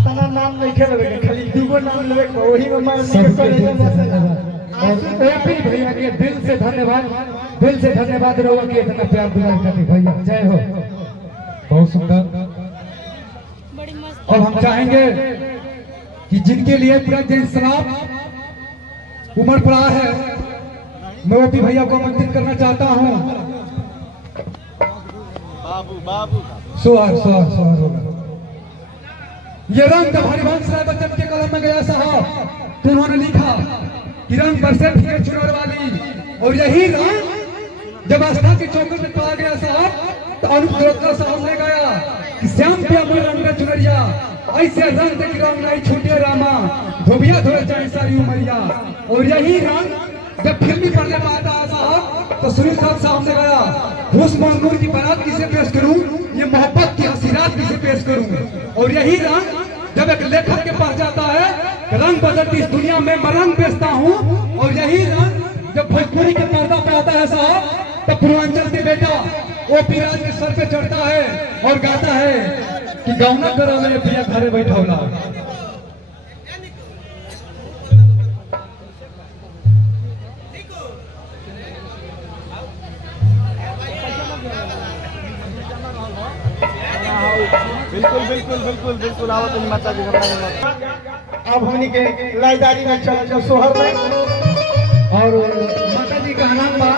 अतना नाम नहीं खेलबे खाली दूगो नाम लेबे वही में मैं निकल चले और ओपी भैया के दिल से धन्यवाद रहो कि इतना प्यार दुलार करते भैया। जय हो। बहुत सुंदर। अब हम चाहेंगे कि जिनके लिए पूरा जैन सलाब उमड़ पड़ा है, मैं ओपी भैया को आमंत्रित करना चाहता हूँ। बाबू सोहर होगा। ये रंग जब हरिवंश राय बच्चन के कलम में गया साहब, तो उन्होंने लिखा कि रंग बरसे फिर चुनर वाली, और यही रंग जब आस्था की चौखट में पाया गया साहब, तो अनूप जलोत्रा साहब ने गाया कि श्याम पिया मोर रंग में चुनरिया, ऐसे रंग देख रंग नहीं छूटे रामा, धोबिया धोए जाए सारी उमरिया। और यही रंग जब फिल्मी पढ़ने में आता है साहब, तो सुनील साहब ने गाया हुस्न और नूर की बारात किसे पेश करूं, ये मोहब्बत की हसीरात किसे पेश करूं। और यही रंग जब एक लेखक के पास जाता है, रंग बदलती इस दुनिया में मैं रंग बेचता हूं। और यही रंग जब भोजपुरी के पर्दा पे आता है साहब, तब पूर्वांचल के बेटा ओपी राज के सर पे चढ़ता है और गाता है कि गौना करो मेरे पिया घरे बैठौला। बिल्कुल आवत माता जी। अब हमनी के लाइदारी में चल जो सोहर में और माता जी का नाम बा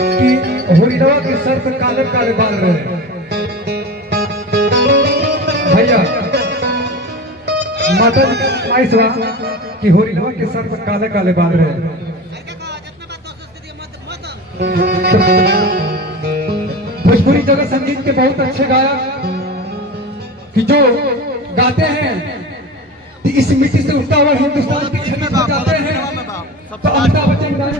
कि होरिलवा के सर पे काले काले बाल रहे भैया। माता जी का फरमाइश बा कि होरिलवा के सर पे काले काले बाल रहे। भोजपुरी जगत संगीत के बहुत अच्छे गायक कि जो गाते हैं कि इस मिट्टी से उठता हुआ हिंदुस्तान की छवि बजाते हैं, तो अमिताभ बच्चन गाने